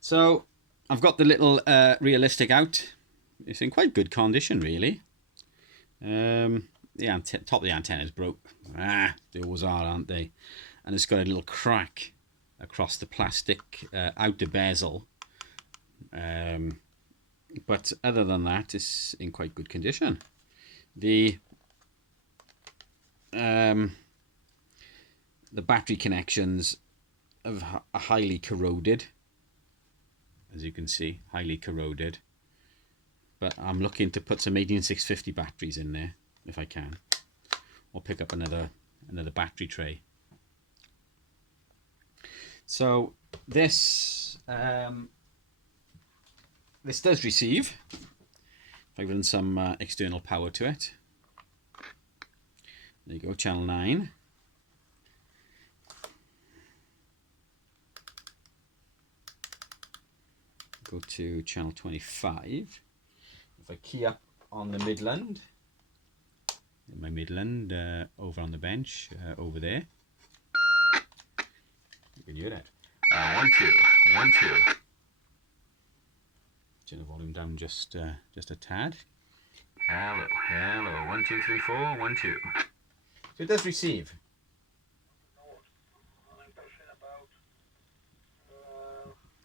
So I've got the little Realistic out. It's in quite good condition, really. The top of the antenna is broke. They always are, aren't they? And it's got a little crack across the plastic outer bezel. But other than that, it's in quite good condition. The battery connections are highly corroded, as you can see, highly corroded. But I'm looking to put some 18650 batteries in there if I can, or pick up another battery tray. So this this does receive. I've run some external power to it. There you go, channel 9. Go to channel 25. If I key up on the Midland, my Midland over on the bench, over there, you can hear it. 1, 2, 1, 2. Turn the volume down just a tad. Hello, hello, 1, 2, 3, 4, 1, 2. So it does receive.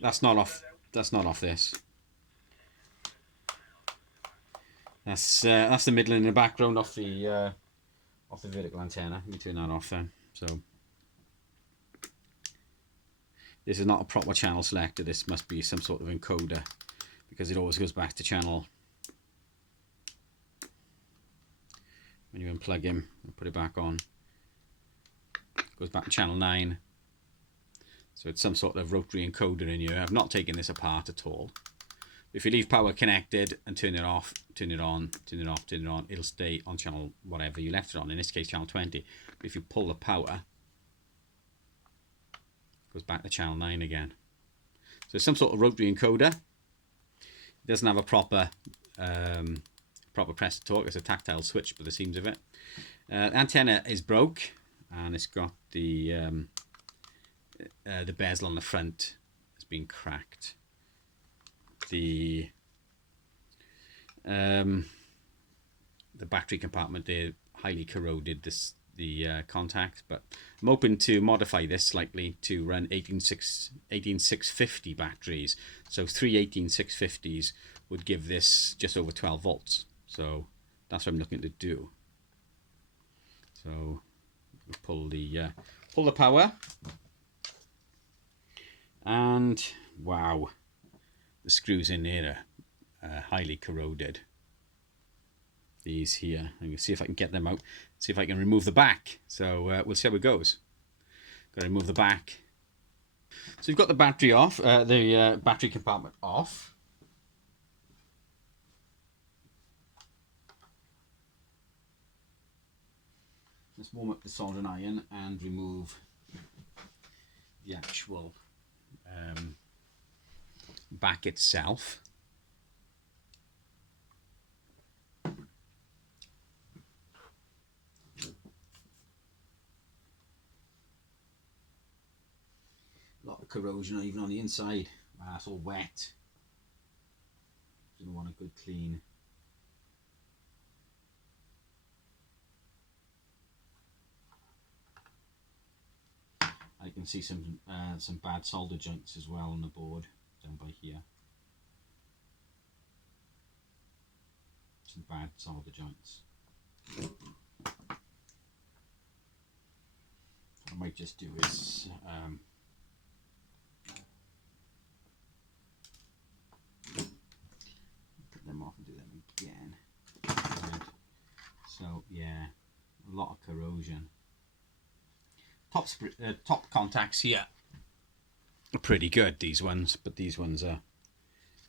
That's not off. That's not off this. That's the Midland in the background off the vertical antenna. Let me turn that off then. So this is not a proper channel selector. This must be some sort of encoder, because it always goes back to channel. When you unplug him and put it back on, it goes back to channel 9. So it's some sort of rotary encoder in here. I've not taken this apart at all. If you leave power connected and turn it off, turn it on, turn it off, turn it on, it'll stay on channel whatever you left it on, in this case channel 20. But if you pull the power, it goes back to channel 9 again. So it's some sort of rotary encoder. It doesn't have a proper press to torque. It's a tactile switch by the seams of it. Antenna is broke, and it's got the bezel on the front has been cracked. The battery compartment there highly corroded the contact, but I'm hoping to modify this slightly to run 18650 batteries. So 3 18650s would give this just over 12 volts. So that's what I'm looking to do. So pull the power, and wow, the screws in there are highly corroded. These here, I'm going to see if I can get them out, see if I can remove the back. So we'll see how it goes. Got to remove the back. So we've got the battery off, the battery compartment off. Let's warm up the soldering iron and remove the actual back itself. A lot of corrosion even on the inside. Wow, it's all wet. Didn't want a good clean. I can see some bad solder joints as well on the board down by here. Some bad solder joints. What I might just do is put them off and do them again. So yeah, a lot of corrosion. Top contacts here are pretty good, these ones, but these ones are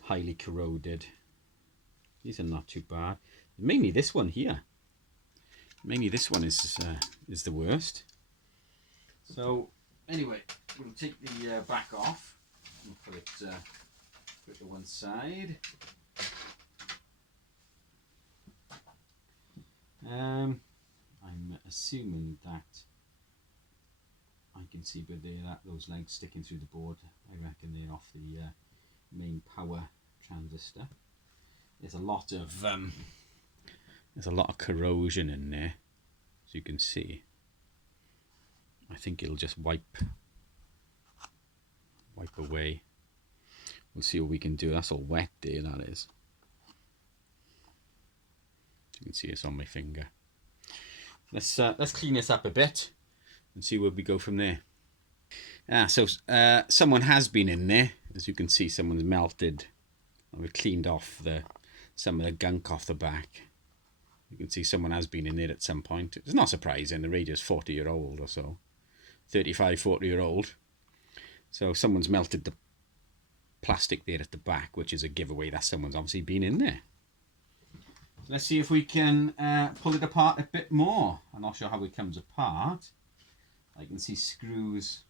highly corroded. These are not too bad. Mainly this one here. Mainly this one is the worst. So anyway, we'll take the back off and put it to one side. I'm assuming that I can see but there that those legs sticking through the board. I reckon they're off the main power transistor. There's a lot of corrosion in there, as you can see. I think it'll just wipe away. We'll see what we can do. That's all wet there, that is. You can see it's on my finger. Let's clean this up a bit and see where we go from there. So someone has been in there. As you can see, someone's melted. We've cleaned off some of the gunk off the back. You can see someone has been in there at some point. It's not surprising. The radio's 40-year-old or so. 35, 40-year-old. So someone's melted the plastic there at the back, which is a giveaway that someone's obviously been in there. So let's see if we can pull it apart a bit more. I'm not sure how it comes apart. I can see screws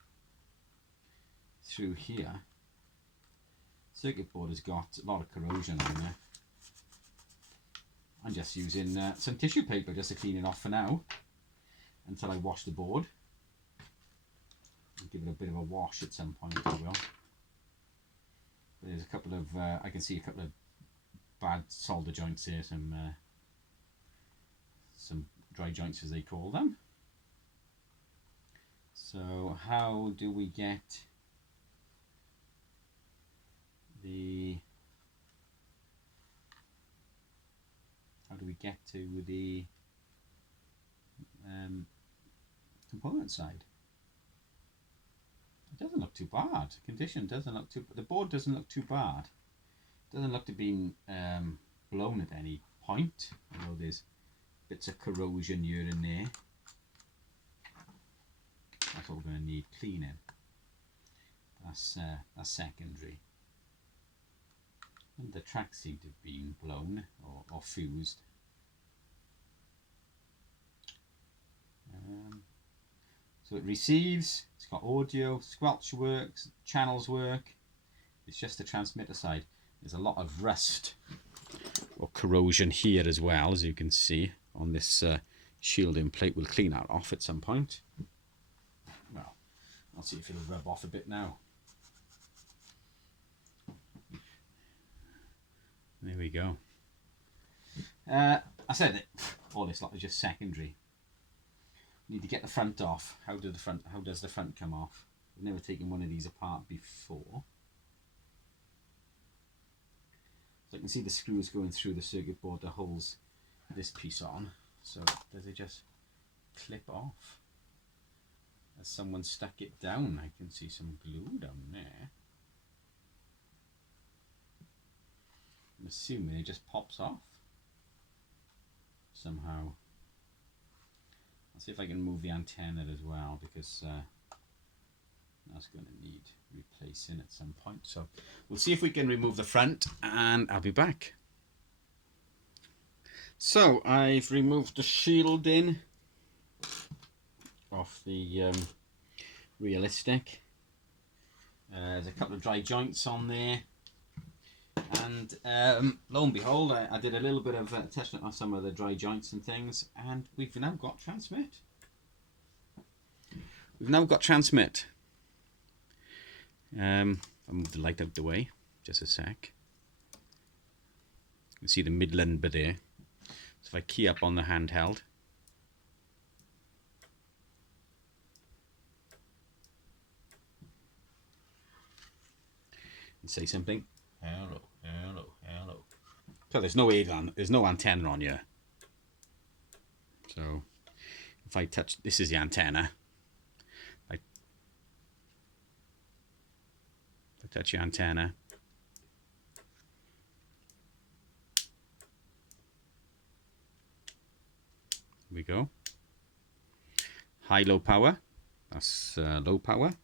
through here. Circuit board has got a lot of corrosion on there. I'm just using some tissue paper just to clean it off for now, until I wash the board. I'll give it a bit of a wash at some point, I will. There's a couple of, I can see a couple of bad solder joints here, some dry joints as they call them. So how do we get to the component side? It doesn't look too bad. Condition doesn't look too. The board doesn't look too bad. Doesn't look to be blown at any point. Although there's bits of corrosion here and there. That's all we're going to need cleaning. That's secondary. And the tracks seem to have been blown or fused. So it receives, it's got audio, squelch works, channels work. It's just the transmitter side. There's a lot of rust or corrosion here as well, as you can see on this shielding plate. We'll clean that off at some point. Well, I'll see if it'll rub off a bit now. There we go. I said that all this lot is just secondary. Need to get the front off. How does the front come off? I've never taken one of these apart before. So I can see the screws going through the circuit board that holds this piece on. So does it just clip off? As someone stuck it down, I can see some glue down there. I'm assuming it just pops off somehow. I'll see if I can move the antenna as well, because that's going to need replacing at some point. So we'll see if we can remove the front, and I'll be back. So I've removed the shielding off the Realistic. There's a couple of dry joints on there. And lo and behold, I did a little bit of testing on some of the dry joints and things, and we've now got transmit. I'll move the light out the way, just a sec. You can see the midland bit there. So if I key up on the handheld, and say something. Hello, hello, hello. So there's no antenna on here. So if I touch, this is the antenna. If I touch the antenna, here we go. High, low power. That's low power.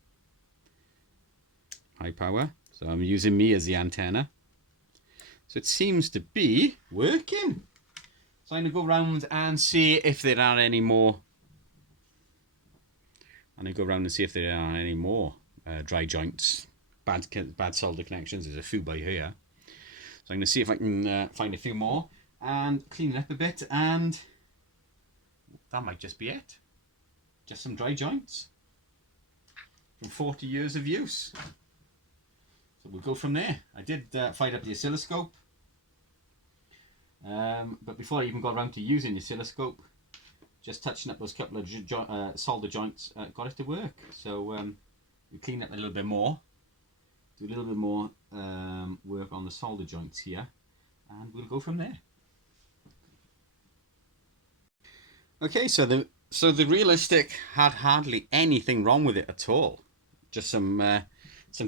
High power. So I'm using me as the antenna. So it seems to be working. So I'm going to go around and see if there are any more. Dry joints, bad solder connections. There's a few by here. So I'm going to see if I can find a few more and clean it up a bit, and that might just be it. Just some dry joints. from 40 years of use. So we'll go from there. I did fire up the oscilloscope, but before I even got around to using the oscilloscope, just touching up those couple of solder joints got it to work. So we clean up a little bit more, do a little bit more work on the solder joints here, and we'll go from there. Okay, so the Realistic had hardly anything wrong with it at all. Just some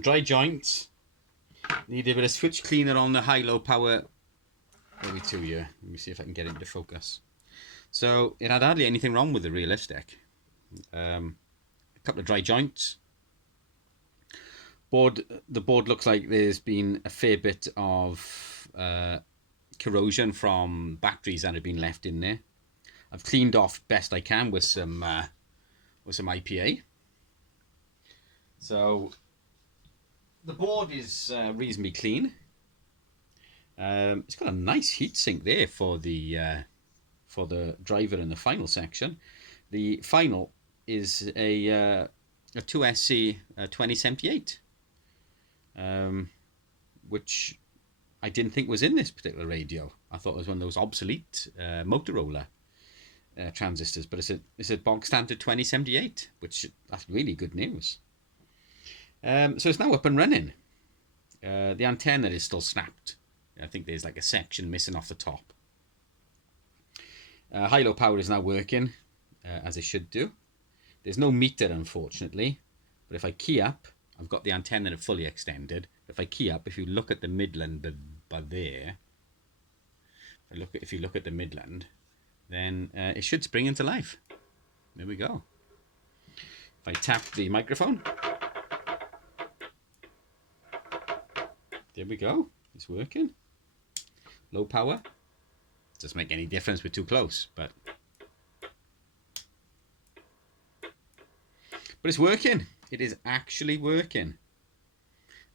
dry joints. Needed a bit of switch cleaner on the high-low power. Where are we to here? Let me see if I can get it into focus. So it had hardly anything wrong with the Realistic. A couple of dry joints. The board looks like there's been a fair bit of corrosion from batteries that have been left in there. I've cleaned off best I can with some IPA. So the board is reasonably clean. It's got a nice heatsink there for the driver in the final section. The final is a 2SC 2078, which I didn't think was in this particular radio. I thought it was one of those obsolete Motorola transistors, but it's a bog standard 2078, which that's really good news. So it's now up and running. The antenna is still snapped. I think there's like a section missing off the top. High-low power is now working as it should do. There's no meter, unfortunately, but if I key up, I've got the antenna fully extended. If I key up, if you look at the midland by there, if you look at the midland, then it should spring into life. There we go. If I tap the microphone, there we go. It's working. Low power. Doesn't make any difference, we're too close, but it's working. It is actually working.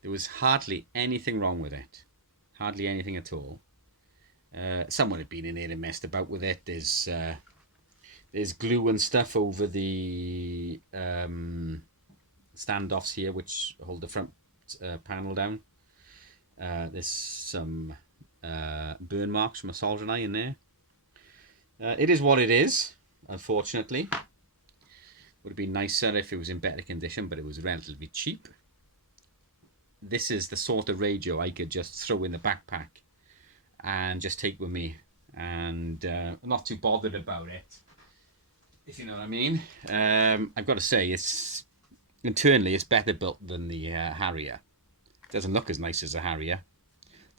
There was hardly anything wrong with it. Hardly anything at all. Someone had been in here and messed about with it. There's glue and stuff over the standoffs here, which hold the front panel down. There's some burn marks from a soldering iron there. It is what it is, unfortunately. Would have been nicer if it was in better condition, but it was relatively cheap. This is the sort of radio I could just throw in the backpack and just take with me, and I'm not too bothered about it, if you know what I mean. I've got to say, internally it's better built than the Harrier. It doesn't look as nice as a Harrier,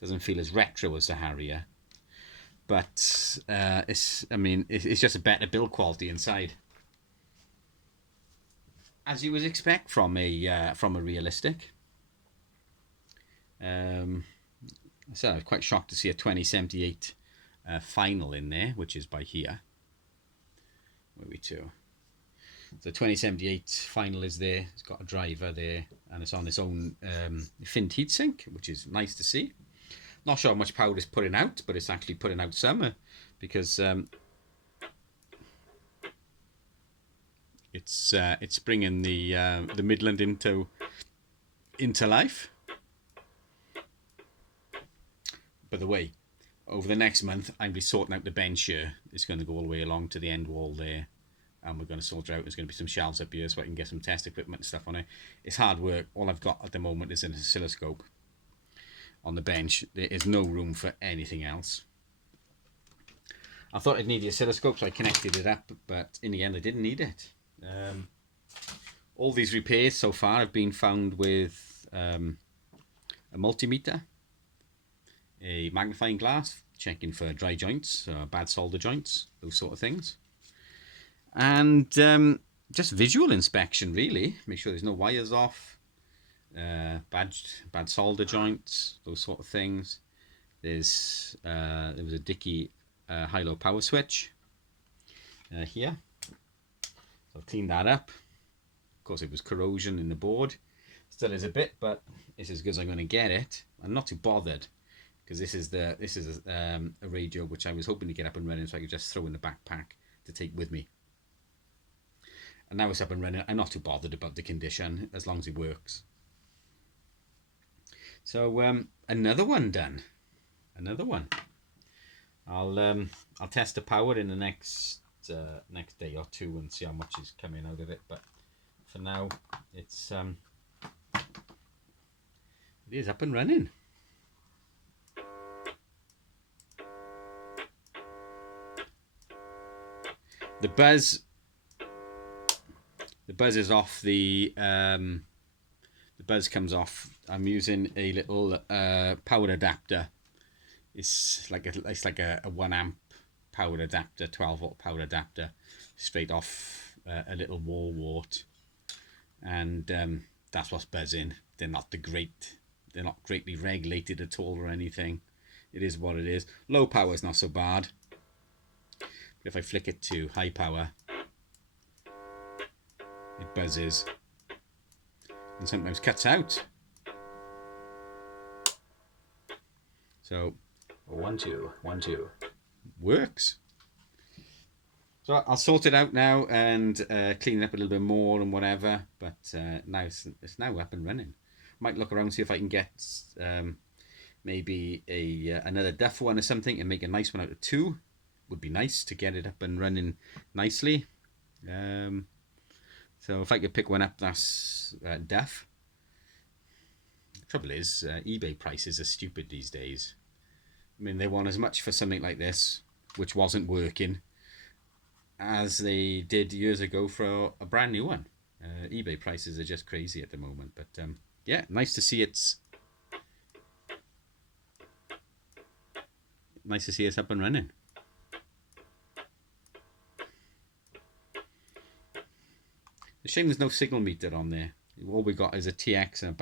doesn't feel as retro as a Harrier, but it's just a better build quality inside, as you would expect from a Realistic. So I was quite shocked to see a 2078 final in there, which is by here. Where are we to? The 2078 final is there. It's got a driver there, and it's on its own finned heatsink, which is nice to see. Not sure how much power it's putting out, but it's actually putting out some, because it's bringing the midland into life. By the way, over the next month, I'm be sorting out the bench here. It's going to go all the way along to the end wall there, and we're going to sort out. There's going to be some shelves up here so I can get some test equipment and stuff on it. It's hard work. All I've got at the moment is an oscilloscope on the bench. There is no room for anything else. I thought I'd need the oscilloscope, so I connected it up, but in the end I didn't need it. All these repairs so far have been found with a multimeter, a magnifying glass, checking for dry joints, bad solder joints, those sort of things, and just visual inspection, really. Make sure there's no wires off, bad solder joints, those sort of things. There was a dicky high-low power switch here, so I've cleaned that up. Of course, it was corrosion in the board, still is a bit, but it's as good as I'm going to get it. I'm not too bothered, because this is a radio which I was hoping to get up and running so I could just throw in the backpack to take with me. And now it's up and running. I'm not too bothered about the condition as long as it works. So another one done. Another one. I'll test the power in the next day or two and see how much is coming out of it. But for now, it is up and running. The buzz is off. The buzz comes off. I'm using a little power adapter. It's like a 1 amp power adapter, 12 volt power adapter, straight off a little wall wart, and that's what's buzzing. They're not greatly regulated at all or anything. It is what it is. Low power is not so bad. But if I flick it to high power, it buzzes and sometimes cuts out. So 1 2 1 2 works. So I'll sort it out now and clean it up a little bit more and whatever. But now it's now up and running. Might look around, see if I can get maybe another duff one or something and make a nice one out of 2. Would be nice to get it up and running nicely. So if I could pick one up, that's duff. The trouble is, eBay prices are stupid these days. I mean, they want as much for something like this, which wasn't working, as they did years ago for a brand new one. eBay prices are just crazy at the moment. But yeah, nice to see it's up and running. It's a shame there's no signal meter on there. All we got is a TX and a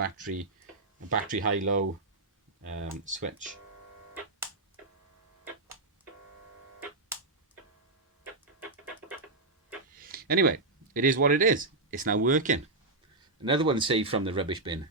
battery high-low switch. Anyway, it is what it is. It's now working. Another one saved from the rubbish bin.